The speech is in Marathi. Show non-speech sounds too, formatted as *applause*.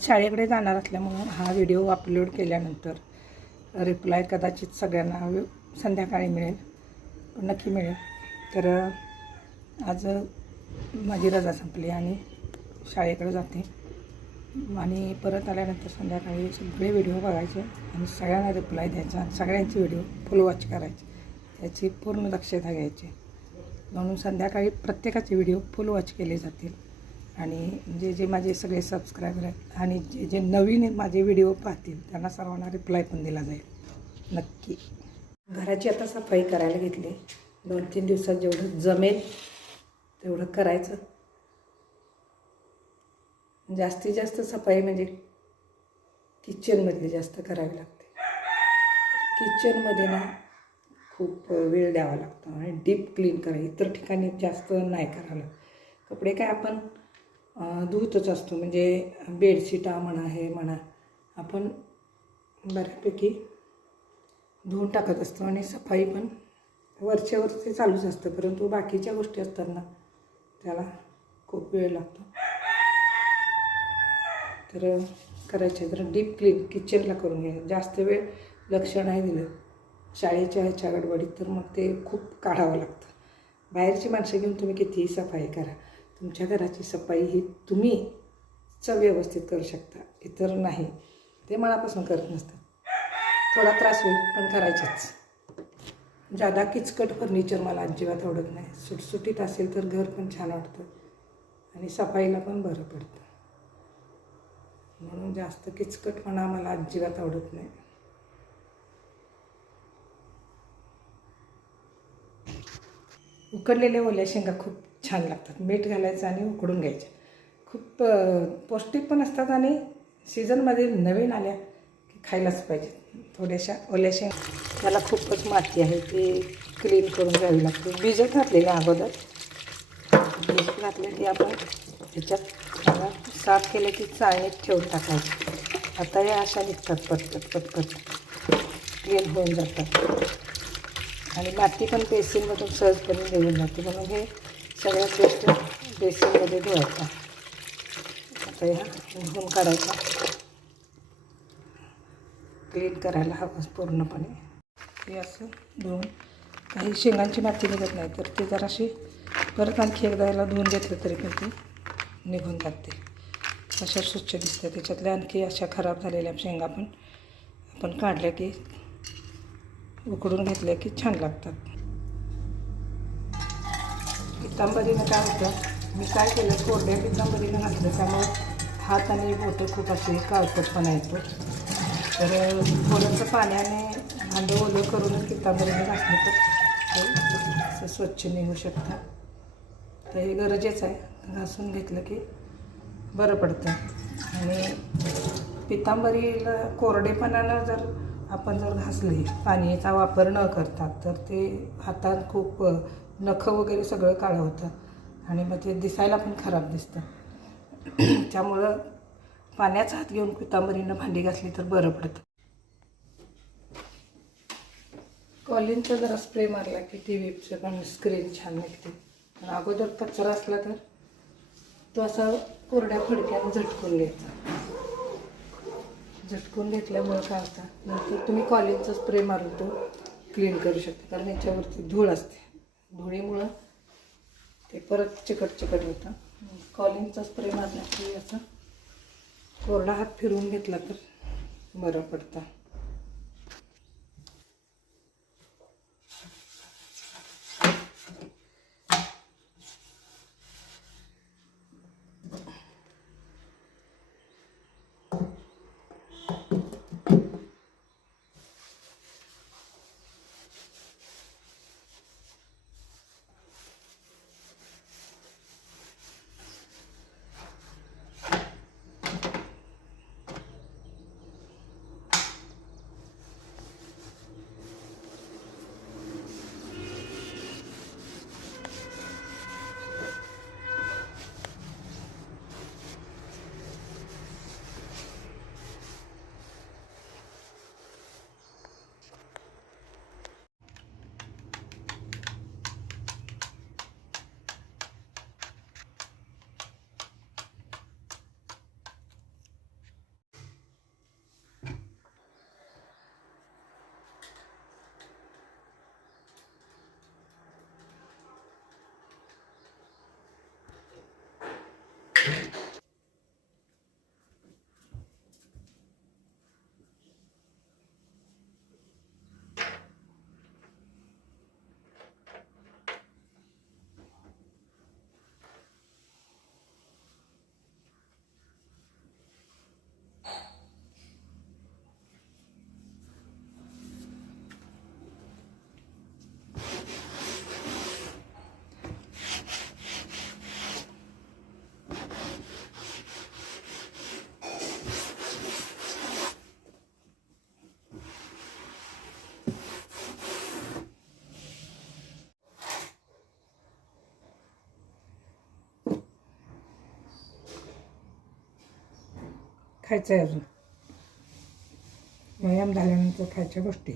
शाळेकडे जाणार असल्यामुळं हा व्हिडिओ अपलोड केल्यानंतर रिप्लाय कदाचित सगळ्यांना संध्याकाळी मिळेल. नक्की मिळेल. तर आज माझी रजा संपली आणि शाळेकडे जाते. आणि परत आल्यानंतर संध्याकाळी सगळे व्हिडिओ बघायचे आणि सगळ्यांना रिप्लाय द्यायचा आणि सगळ्यांचे व्हिडिओ फुल वॉच करायचे. त्याची पूर्ण दक्षता घ्यायची. म्हणून संध्याकाळी प्रत्येकाचे व्हिडिओ फुल वॉच केले जातील. आणि जे जे माझे सगळे सबस्क्रायबर आहेत आणि जे जे नवीन माझे व्हिडिओ पाहतील त्यांना सर्वांना रिप्लाय पण दिला जाईल. नक्की. घराची आता सफाई करायला घेतली. दोन तीन दिवसात जेवढं जमेल तेवढं करायचं. जास्तीत जास्त सफाई म्हणजे किचनमधली जास्त करावी लागते. किचनमध्ये ना खूप वेळ द्यावा लागतो आणि डीप क्लीन करा. इतर ठिकाणी जास्त नाही करायला कपडे काय आपण धुतच असतो. म्हणजे बेडशीटा म्हणा हे म्हणा आपण बऱ्यापैकी धुवून टाकत असतो आणि सफाई पण वरच्या ते चालूच असतं. परंतु बाकीच्या गोष्टी असतात ना त्याला खूप वेळ लागतो. तर करायचे तर डीप क्लीन किचनला करून घ्या. जास्त वेळ लक्ष नाही दिलं. शाळेच्या ह्याच्या गडबडीत तर मग ते खूप काढावं लागतं. बाहेरची माणसं घेऊन तुम्ही कितीही सफाई करा. तुमच्या घराची सफाई ही तुम्हीच व्यवस्थित करू शकता इतर नाही. ते मनापासून करत नसतात. थोडा त्रास होईल पण करायचेच. जादा किचकट फर्निचर मला अजिबात आवडत नाही. सुटसुटीत असेल तर घर पण छान वाटतं आणि सफाईला पण बरं पडतं. म्हणून जास्त किचकटपणा मला अजिबात आवडत नाही. उकडलेल्या ओल्या शेंगा खूप छान लागतात. मीठ घालायचं आणि उकडून घ्यायच्या खूप पौष्टिक पण असतात आणि सीझनमध्ये नवीन आल्या की खायलाच पाहिजे. थोड्याशा ओल्याशा. त्याला खूपच माती आहे ती क्लीन करून घ्यावी लागते. भिजत घातलेल्या अगोदर. भिजत घातले की आपण त्याच्यात साफ केलं की चाळणीत ठेवून टाकायचं. आता या अशा निघतात पटपट पटपट. क्लीन होऊन जातात. आणि माती पण बेसिनमधून सहजपणे निघून जाते. म्हणून हे सगळ्यात बेस्ट बेसिनमध्ये धुवायचा. आता ह्या धुवून काढायचा. क्लीन करायला हवं पूर्णपणे. हे असं धुवून काही शेंगांची माती निघत नाही तर ते जराशी परत आणखी एकदा याला धुवून घेतलं तरी पण ती निघून जाते. अशा स्वच्छ दिसतात. त्याच्यातल्या आणखी अशा खराब झालेल्या शेंगा पण आपण काढल्या की उकडून घेतल्या की छान लागतात. पितांबरीनं काय होतं? मी काय केलं? कोरड्या पितांबरीनं घातलं. त्यामुळं हात आणि बोटं खूप असे काळपटपणा येतो. तर थोडंसं पाण्याने भांडं ओलं करून पितांबरीनं घातलं तर असं स्वच्छ निघू शकतं. तर हे गरजेचं आहे. घासून घेतलं की बरं पडतं. आणि पितांबरीला कोरडेपणानं जर आपण जर घासली पाण्याचा वापर न करता तर ते हातात खूप नखं वगैरे सगळं काळं होतं. आणि मग ते दिसायला पण खराब दिसतं. *clears throat* त्यामुळं पाण्याचा हात घेऊन कुतांबरीनं भांडी घासली तर बरं पडतं. कॉलिनचा जरा स्प्रे मारला की टी व्हीचं पण स्क्रीन छान निघते. पण अगोदर कचरा असला तर तो असा कोरड्या फडक्यानं झटकून घ्यायचा. झटकून घेतल्यामुळे काय होतं? नंतर तुम्ही कॉलिनचा स्प्रे मारून तो क्लीन करू शकता कारण याच्यावरती धूळ असते. धुळीमुळं ते परत चिकट चिकट होतं. कॉलिंगचा स्प्रे मारला की असं कोरडा हात फिरवून घेतला तर बरं पडतं. खायचं आहे अजून. व्यायाम झाल्यानंतर खायच्या गोष्टी.